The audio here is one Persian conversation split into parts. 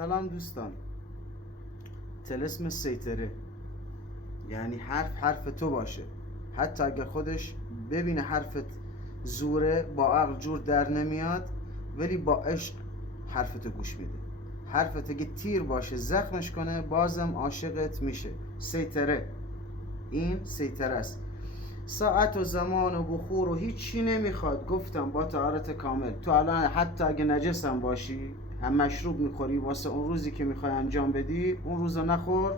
سلام دوستان. طلسم سیطره یعنی حرف تو باشه، حتی اگه خودش ببینه حرفت زوره، با عقل جور در نمیاد، ولی با عشق حرفتو گوش میده. حرفت اگه تیر باشه زخمش کنه، بازم عاشقت میشه. سیطره، این سیطره است. ساعت و زمان و بخور و هیچی نمیخواد. گفتم با طهارت کامل. تو الان حتی اگه نجس هم باشی، هم مشروب میخوری، واسه اون روزی که میخوای انجام بدی، اون روزو نخور،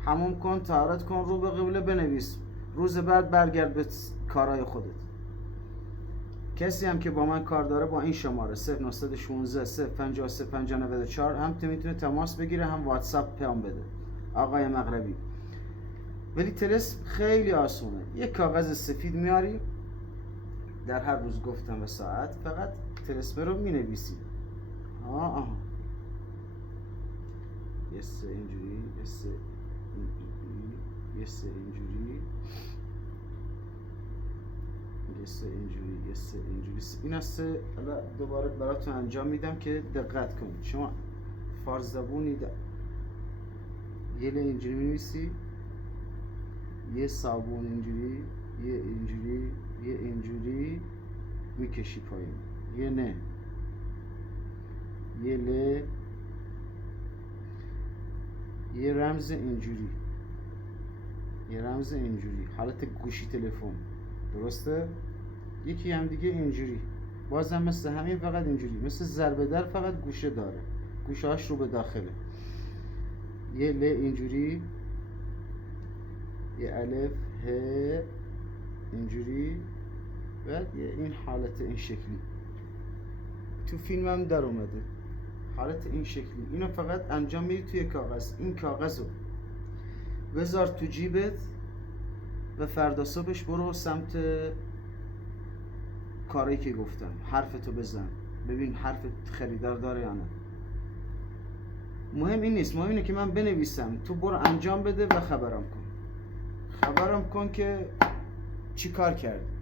حموم کن، طهارت کن، رو به قبله بنویس، روز بعد برگرد به کارهای خودت. کسی هم که با من کار داره با این شماره 0916 053 5094 هم میتونه تماس بگیره، هم واتساپ پیام بده. آقای مغربی. ولی طلسم خیلی آسونه. یک کاغذ سفید میاری، در هر روز گفتم و ساعت فقط طلسم رو مینویسی. یه سه اینجوری، یه سه اینجوری، یه سه اینجوری، یه سه اینجوری، یه سه اینجوری. این از سه. حالا دوباره براتون انجام میدم که دقت کنید. شما فارس زبونی یه اینجوری مینویسی، یه صابون اینجوری، یه اینجوری، یه اینجوری میکشی پایین، یه نه، یه ل، یه رمز اینجوری، یه رمز اینجوری، حالت گوشی تلفن، درسته؟ یکی هم دیگه اینجوری، بازم مثل همین، فقط اینجوری، مثل ضربه در، فقط گوشه داره، گوشه هاش رو به داخله. یه ل اینجوری، یه الف ه اینجوری، بعد یه این حالت این شکلی. تو فیلم هم در اومده حالت این شکلی. اینو فقط انجام میدی توی کاغذ. این کاغذ رو بذار تو جیبت و فردا صبحش برو سمت کاری که گفتم. حرفتو بزن، ببین حرفت خریدار داره یا نه. مهم این نیست، مهم اینه که من بنویسم، تو برو انجام بده و خبرم کن که چی کار کردی.